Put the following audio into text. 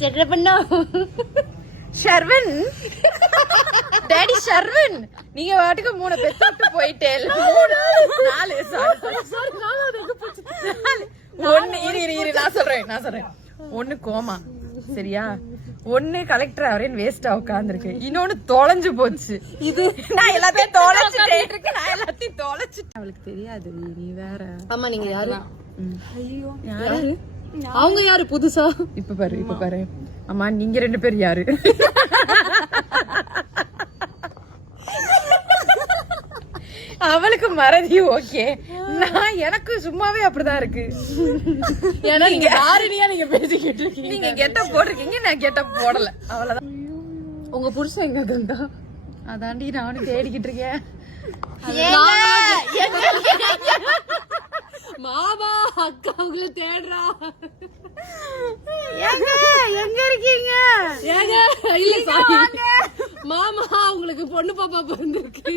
Sharvan daddy Sharvan நீங்க வாட்டுக்கு 3 பெத்து போயிட்டே 4 1 நான் சொல்றேன் 1 கோமா சரியா 1 கலெக்டர் அவரேன் வேஸ்டா உட்கார்ந்துருக்கு இன்னொன்னு தொலைஞ்சு போச்சு இது நான் எல்லாத்தையும் தொலைச்சிட்டேன் அவளுக்கு தெரியாது நீ வேற ஆமா நீங்க யாரு ஐயோ யாரு அவங்க யாரு புதுசா இப்ப பாரு அம்மா நீங்க 2 பேர் யாரு அவளுக்கு மறதி ஓகே நான் எனக்கு சும்மாவே அப்படிதான் இருக்கு ஏன்னா நீங்க யாருனியா நீங்க பேசிக்கிட்டு இருக்கீங்க நீங்க கெட்டப் போட்டிருக்கீங்க நான் கெட்டப் போடல அவ்வளவுதான் உங்க புருஷன் எங்க இருந்தா அதாண்டி நானும் தேடிக்கிட்டு இருக்கேன் மாமா அக்கா உங்களை தேடுறா எங்க இருக்கீங்க ஏங்க இல்ல சாரி மாமா உங்களுக்கு பொண்ணு பாப்பா பிறந்திருக்கு